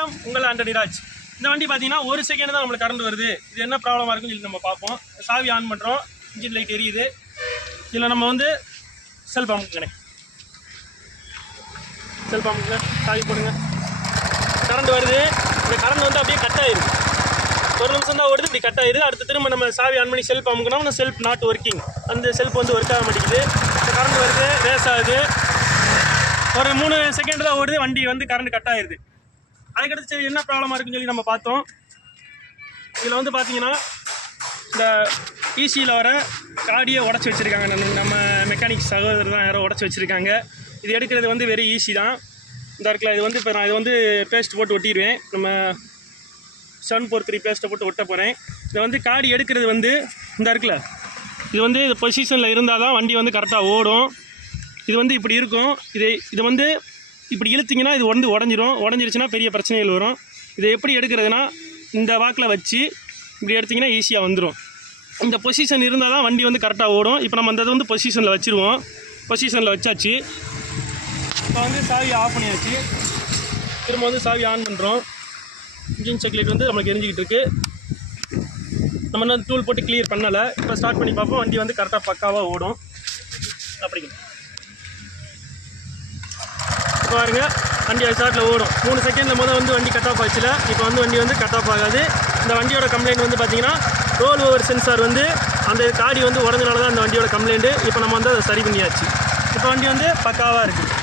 வணக்கம் உங்கள் ஆண்டனி ராஜ். இந்த வண்டி பார்த்தீங்கன்னா ஒரு செகண்ட் தான் நம்மளுக்கு கரண்ட் வருது. இது என்ன ப்ராப்ளமாக இருக்குன்னு சொல்லி நம்ம பார்ப்போம். சாவி ஆன் பண்ணுறோம் இன்ஜின் லைட் எரியுது. இதில் நம்ம வந்து செல் பம்புங்கண்ணே செல் பம்புங்க சாவி போடுங்க. கரண்ட் வருது. இந்த கரண்ட் வந்து அப்படியே கட் ஆயிருக்கு ஒரு நிமிஷம் தான் ஓடுது. இப்படி கட் ஆயிருது அடுத்து திரும்ப நம்ம சாவி ஆன் பண்ணி செல்ஃப் அமுக்கணும் செல்ஃப் நாட் ஒர்க்கிங் அந்த செல்ஃப் வந்து ஒர்க் ஆக மாட்டேங்குது. இந்த கரண்ட் வருது. ரேஸ் ஆகுது. ஒரு மூணு செகண்ட் தான் ஓடுது. வண்டி வந்து கரண்ட் கட் ஆயிருது அதுக்கடுத்து சரி என்ன ப்ராப்ளமாக இருக்குன்னு சொல்லி நம்ம பார்த்தோம். இதில் வந்து பார்த்தீங்கன்னா இந்த ஈசியில் வர காடியை உடச்சி வச்சுருக்காங்க. நம்ம நம்ம மெக்கானிக் சகோதரர் தான் யாரோ உடச்சி வச்சுருக்காங்க. இது எடுக்கிறது வந்து வெரி ஈஸி தான். இந்த இடத்துல இது வந்து இப்போ நான் இது வந்து பேஸ்ட் போட்டு ஒட்டிடுவேன். நம்ம செவன் ஃபோர் த்ரீ பேஸ்ட்டை போட்டு ஒட்ட போகிறேன் இதை வந்து காடி எடுக்கிறது வந்து இந்த இடத்துல. இது வந்து பொசிஷனில் இருந்தால் தான் வண்டி வந்து கரெக்டாக ஓடும். இது வந்து இப்படி இருக்கும். இது இது வந்து இப்படி இழுத்தீங்கன்னா இது வந்து உடஞ்சிரும். உடஞ்சிருச்சுன்னா பெரிய பிரச்சனைகள் வரும். இதை எப்படி எடுக்கிறதுனா இந்த வாக்கில் வச்சு இப்படி எடுத்திங்கன்னா ஈஸியாக வந்துடும் இந்த பொசிஷன் இருந்தால் தான் வண்டி வந்து கரெக்டாக ஓடும். இப்போ நம்ம அந்த இது வந்து பொசிஷனில் வச்சுருவோம். பொசிஷனில் வச்சாச்சு. இப்போ வந்து சாவி ஆஃப் பண்ணியாச்சு. திரும்ப வந்து சாவி ஆன் பண்ணுறோம் இன்ஜின் செக் லைட் வந்து நம்மளுக்கு எரிஞ்சிக்கிட்டு இருக்குது நம்ம இன்னும் டூல் போட்டு கிளியர் பண்ணலை. இப்போ ஸ்டார்ட் பண்ணி பார்ப்போம். வண்டி வந்து கரெக்டாக பக்காவாக ஓடும். பாருங்கள் வண்டி வண்டி ஷார்ட்டில் ஓடும். மூணு செகண்டில் முதல் வந்து வண்டி கட் ஆஃப் ஆச்சுல. இப்போ வந்து வண்டி வந்து கட் ஆஃப் ஆகாது. இந்த வண்டியோட கம்ப்ளைண்ட் வந்து பார்த்தீங்கன்னா ரோல் ஓவர் சென்சார் வந்து அந்த காடி வந்து உடஞ்சனால தான் அந்த வண்டியோட கம்ப்ளைண்ட்டு இப்போ நம்ம வந்து அதை சரி பண்ணியாச்சு. இப்போ வண்டி வந்து பக்காவாக இருக்குது